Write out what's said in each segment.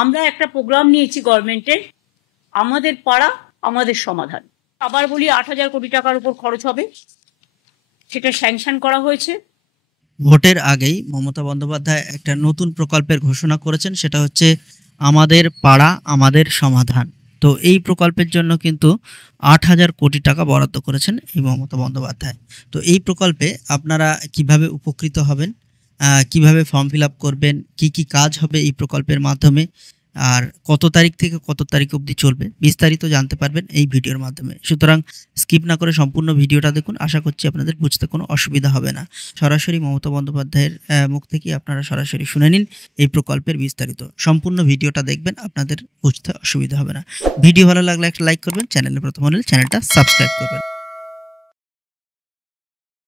আমরা একটা প্রোগ্রাম নিয়েছি গভর্নমেন্টের, আমাদের পাড়া আমাদের সমাধান। আবার বলি 8,000 কোটি টাকার উপর খরচ হবে, সেটা স্যাংশন করা হয়েছে। ভোটের আগেই মমতা বন্দ্যোপাধ্যায় একটা নতুন প্রকল্পের ঘোষণা করেছেন, সেটা হচ্ছে আমাদের পাড়া আমাদের সমাধান। তো এই প্রকল্পের জন্য কিন্তু 8,000 কোটি টাকা বরাদ্দ করেছেন এই মমতা বন্দ্যোপাধ্যায়। তো এই প্রকল্পে আপনারা কিভাবে উপকৃত হবেন, কিভাবে ফর্ম ফিল আপ করবেন, কি কি কাজ হবে এই প্রকল্পের মাধ্যমে, আর কত তারিখ থেকে কত তারিখ অবধি চলবে, বিস্তারিত জানতে পারবেন এই ভিডিওর মাধ্যমে। সুতরাং স্কিপ না করে সম্পূর্ণ ভিডিওটা দেখুন, আশা করছি আপনাদের বুঝতে কোনো অসুবিধা হবে না। সরাসরি মমতা বন্দ্যোপাধ্যায়ের মুখ থেকে আপনারা সরাসরি শুনে নিন এই প্রকল্পের বিস্তারিত। সম্পূর্ণ ভিডিওটা দেখবেন, আপনাদের বুঝতে অসুবিধা হবে না। ভিডিও ভালো লাগলে একটা লাইক করবেন, চ্যানেলে প্রথম হলে চ্যানেলটা সাবস্ক্রাইব করবেন।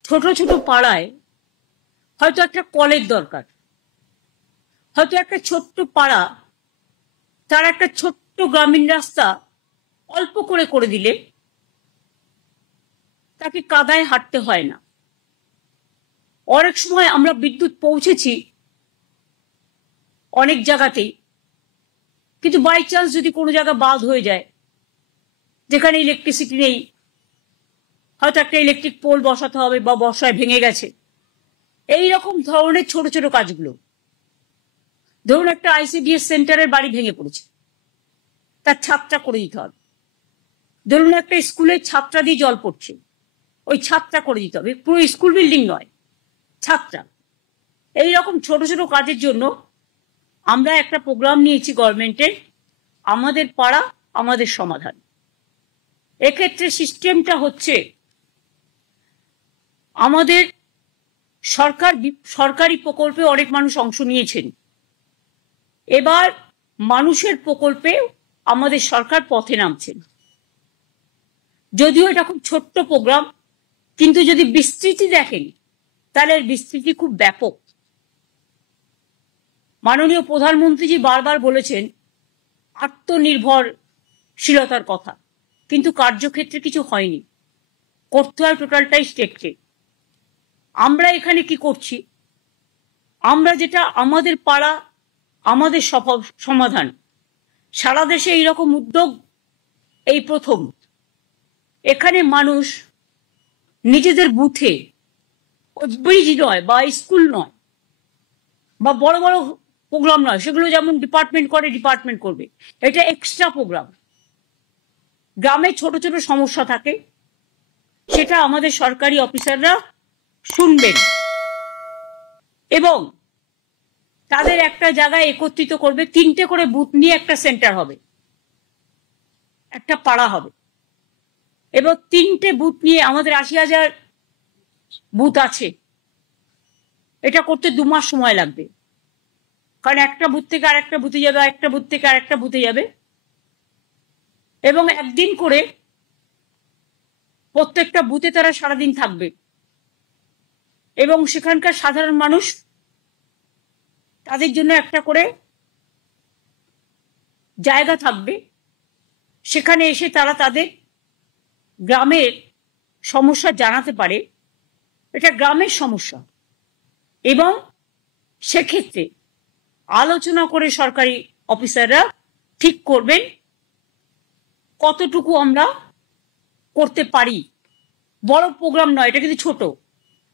ছোট ছোট পাড়ায় হয়তো একটা কলের দরকার, হয়তো একটা ছোট্ট পাড়া তার একটা ছোট্ট গ্রামীণ রাস্তা অল্প করে করে দিলে তাকে কাদায় হাঁটতে হয় না। অনেক সময় আমরা বিদ্যুৎ পৌঁছেছি অনেক জায়গাতেই, কিন্তু বাই চান্স যদি কোনো জায়গা বাদ হয়ে যায় যেখানে ইলেকট্রিসিটি নেই, হয়তো একটা ইলেকট্রিক পোল বসাতে হবে বা বর্ষায় ভেঙে গেছে, এই রকম ধরনের ছোট ছোট কাজগুলো। ধরুন একটা আইসিডিএস সেন্টারের বাড়ি ভেঙে পড়েছে, তার ছাদটা করে দিতে হবে। ধরুন একটা স্কুলের ছাদটা দিয়ে জল পড়ছে, ওই ছাদটা করে দিতে হবে, পুরো স্কুল বিল্ডিং নয়, ছাদটা। এইরকম ছোট ছোট কাজের জন্য আমরা একটা প্রোগ্রাম নিয়েছি গভর্নমেন্টের, আমাদের পাড়া আমাদের সমাধান। এক্ষেত্রে সিস্টেমটা হচ্ছে আমাদের সরকারি প্রকল্পে অনেক মানুষ অংশ নিয়েছেন, এবার মানুষের প্রকল্পে আমাদের সরকার পথে নামছেন। যদিও এটা খুব ছোট্ট প্রোগ্রাম, কিন্তু যদি বিস্তৃতি দেখেন তাহলে এর বিস্তৃতি খুব ব্যাপক। মাননীয় প্রধানমন্ত্রীজি বারবার বলেছেন আত্মনির্ভরশীলতার কথা, কিন্তু কার্যক্ষেত্রে কিছু হয়নি, করতে হয় টোটালটাই স্টেটকে। আমরা এখানে কি করছি, আমরা যেটা আমাদের পাড়া আমাদের সমাধান, সারা দেশে এইরকম উদ্যোগ এই প্রথম। এখানে মানুষ নিজেদের বুথে, ব্রিজ নয় বা স্কুল নয় বা বড় বড় প্রোগ্রাম নয়, সেগুলো যেমন ডিপার্টমেন্ট করে ডিপার্টমেন্ট করবে, এটা এক্সট্রা প্রোগ্রাম। গ্রামে ছোট ছোট সমস্যা থাকে, সেটা আমাদের সরকারি অফিসাররা শুনবেন এবং তাদের একটা জায়গায় একত্রিত করবে। 3টে করে বুথ নিয়ে একটা সেন্টার হবে, একটা পাড়া হবে। এবার 3টে বুথ নিয়ে আমাদের 80,000 বুথ আছে, এটা করতে 2 মাস সময় লাগবে, কারণ একটা বুথ থেকে আরেকটা বুথে যাবে, একটা বুথ থেকে আরেকটা বুথে যাবে, এবং একদিন করে প্রত্যেকটা বুথে তারা সারাদিন থাকবে এবং সেখানকার সাধারণ মানুষ তাদের জন্য একটা করে জায়গা থাকবে, সেখানে এসে তারা তাদের গ্রামের সমস্যা জানাতে পারে। এটা গ্রামের সমস্যা, এবং সেক্ষেত্রে আলোচনা করে সরকারি অফিসাররা ঠিক করবেন কতটুকু আমরা করতে পারি। বড় প্রোগ্রাম নয়, এটা কিন্তু ছোট।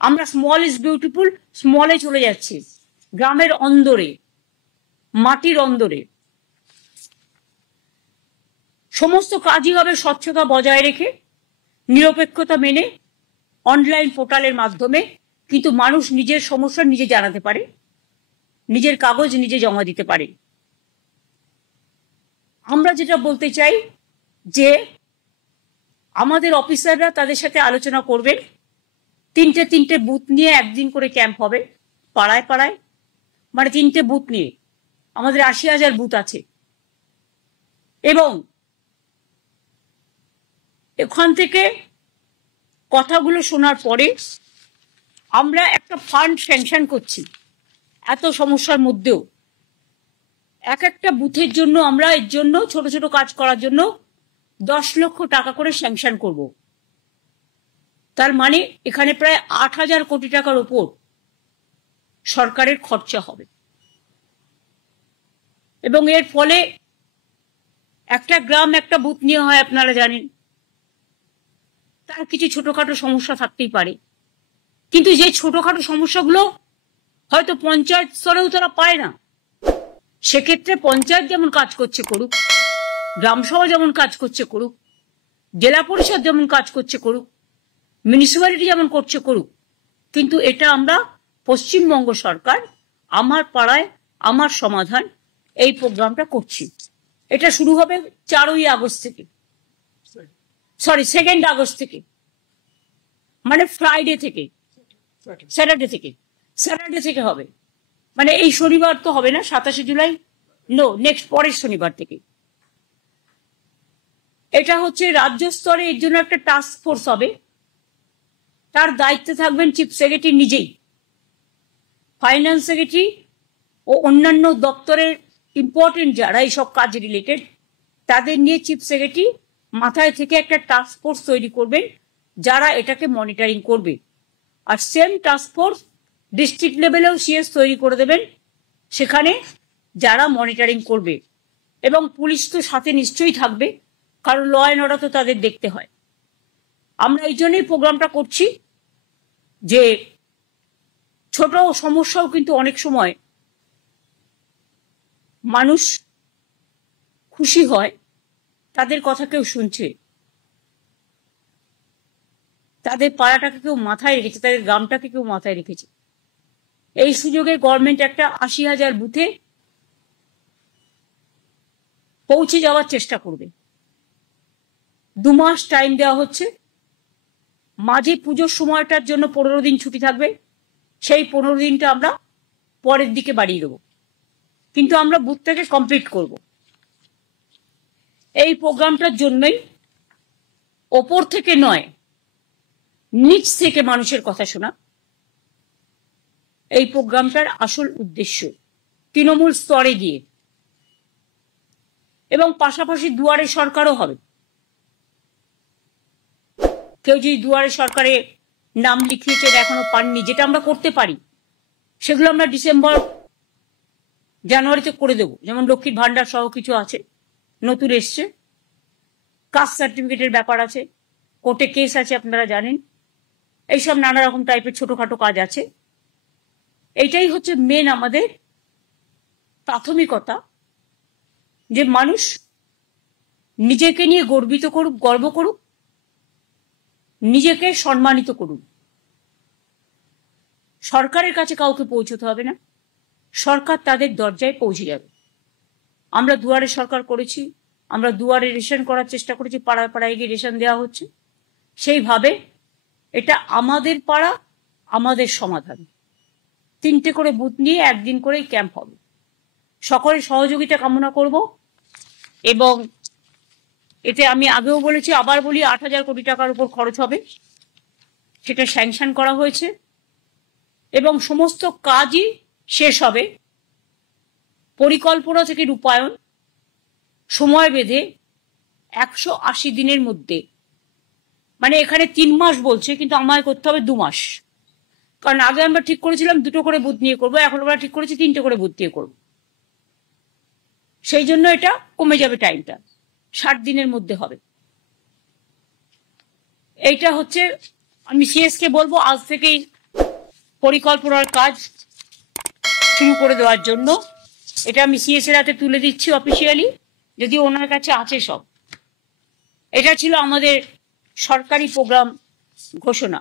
আমরা স্মল ইজ বিউটিফুল, স্মলে চলে যাচ্ছি, গ্রামের অন্দরে, মাটির অন্দরে। সমস্ত কাজই হবে স্বচ্ছতা বজায় রেখে, নিরপেক্ষতা মেনে, অনলাইন পোর্টালের মাধ্যমে, কিন্তু মানুষ নিজের সমস্যা নিজে জানাতে পারে, নিজের কাগজ নিজে জমা দিতে পারে। আমরা যেটা বলতে চাই যে আমাদের অফিসাররা তাদের সাথে আলোচনা করবেন, 3টে বুথ নিয়ে একদিন করে ক্যাম্প হবে পাড়ায় পাড়ায়, মানে 3টে বুথ নিয়ে আমাদের 80,000 বুথ আছে। এবং এখান থেকে কথাগুলো শোনার পরে আমরা একটা ফান্ড স্যাংশন করছি। এত সমস্যার মধ্যেও এক একটা বুথের জন্য আমরা এর জন্য ছোট ছোট কাজ করার জন্য 10 লক্ষ টাকা করে স্যাংশন করব। তার মানে এখানে প্রায় 8,000 কোটি টাকার উপর সরকারের খরচা হবে। এবং এর ফলে একটা গ্রাম একটা বুথ নিয়ে হয়, আপনারা জানেন, তার কিছু ছোটখাটো সমস্যা থাকতেই পারে, কিন্তু যে ছোটখাটো সমস্যাগুলো হয়তো পঞ্চায়েত স্তরেও তারা পায় না, সেক্ষেত্রে পঞ্চায়েত যেমন কাজ করছে করুক, গ্রামসভা যেমন কাজ করছে করুক, জেলা পরিষদ যেমন কাজ করছে করুক, মিউনিসিপ্যালিটি যেমন করছে করুক, কিন্তু এটা আমরা পশ্চিমবঙ্গ সরকার আমার পাড়ায় আমার সমাধান এই প্রোগ্রামটা করছি। এটা শুরু হবে 4ই আগস্ট থেকে, 2 আগস্ট থেকে, মানে ফ্রাইডে থেকে, স্যাটারডে থেকে হবে, মানে এই শনিবার তো হবে না, 27শে জুলাই, নেক্সট পরের শনিবার থেকে। এটা হচ্ছে রাজ্য স্তরে এর জন্য একটা টাস্ক ফোর্স হবে, তার দায়িত্বে থাকবেন চিফ সেক্রেটারি নিজেই, ফাইন্যান্স সেক্রেটারি ও অন্যান্য দপ্তরের ইম্পর্টেন্ট যারা এইসব কাজ রিলেটেড, তাদের নিয়ে চিফ সেক্রেটারি মাথায় থেকে একটা টাস্ক ফোর্স তৈরি করবেন যারা এটাকে মনিটরিং করবে। আর সেম টাস্ক ফোর্স ডিস্ট্রিক্ট লেভেলেও সিএস তৈরি করে দেবেন, সেখানে যারা মনিটরিং করবে, এবং পুলিশ তো সাথে নিশ্চয়ই থাকবে, কারণ ল অ্যান্ড অর্ডার তো তাদের দেখতে হয়। আমরা এই জন্যই প্রোগ্রামটা করছি যে ছোট সমস্যাও কিন্তু অনেক সময় মানুষ খুশি হয়, তাদের কথা কেউ শুনছে, তাদের পাড়াটাকে কেউ মাথায় রেখেছে, তাদের গ্রামটাকে কেউ মাথায় রেখেছে। এই সুযোগে গভর্নমেন্ট একটা 80,000 বুথে পৌঁছে যাওয়ার চেষ্টা করবে। 2 মাস টাইম দেওয়া হচ্ছে, মাঝে পুজোর সময়টার জন্য 15 দিন ছুটি থাকবে, সেই 15 দিনটা আমরা পরের দিকে বাড়িয়ে দেবো, কিন্তু আমরা বুথটাকে কমপ্লিট করব। এই প্রোগ্রামটার জন্যই ওপর থেকে নয়, নিচ থেকে মানুষের কথা শোনা এই প্রোগ্রামটার আসল উদ্দেশ্য, তৃণমূল স্তরে গিয়ে। এবং পাশাপাশি দুয়ারে সরকারও হবে। কেউ যদি দুয়ারে সরকারে নাম লিখিয়েছেন এখনো পাননি, যেটা আমরা করতে পারি, সেগুলো আমরা ডিসেম্বর জানুয়ারিতে করে দেব। যেমন লক্ষ্মীর ভান্ডার সহ কিছু আছে, নতুন এসছে, কাস্ট সার্টিফিকেটের ব্যাপার আছে, কোর্টে কেস আছে আপনারা জানেন, এইসব নানা রকম টাইপের ছোটখাটো কাজ আছে। এইটাই হচ্ছে মেন আমাদের প্রাথমিকতা, যে মানুষ নিজেকে নিয়ে গর্ব করুক, নিজেকে সম্মানিত করুন। সরকারের কাছে কাউকে পৌঁছতে হবে না, সরকার তাদের দরজায় পৌঁছে যাবে। আমরা দুয়ারে সরকার করেছি, আমরা দুয়ারে রেশন করার চেষ্টা করেছি, পাড়ায় পাড়ায় গিয়ে রেশন দেওয়া হচ্ছে। সেইভাবে এটা আমাদের পাড়া আমাদের সমাধান। 3টে করে বুথ নিয়ে একদিন করেই ক্যাম্প হবে। সকলের সহযোগিতা কামনা করব। এবং এতে আমি আগেও বলেছি, আবার বলি, 8,000 কোটি টাকার উপর খরচ হবে, সেটা স্যাংশন করা হয়েছে, এবং সমস্ত কাজই শেষ হবে পরিকল্পনা থেকে রূপায়ণ সময় বেঁধে 180 দিনের মধ্যে। মানে এখানে 3 মাস বলছে, কিন্তু আমায় করতে হবে 2 মাস, কারণ আগে আমরা ঠিক করেছিলাম 2টো করে বুথ নিয়ে করবো, এখন আমরা ঠিক করেছি 3টে করে বুথ নিয়ে করবো। সেই জন্য এটা কমে যাবে টাইমটা, 60 দিনের মধ্যে হবে। এইটা হচ্ছে, আমি সিএসকে বলবো আজ থেকেই পরিকল্পনার কাজ শুরু করে দেওয়ার জন্য। এটা আমি সিএস এর হাতে তুলে দিচ্ছি অফিসিয়ালি, যদি ওনার কাছে আছে সব। এটা ছিল আমাদের সরকারি প্রোগ্রাম ঘোষণা।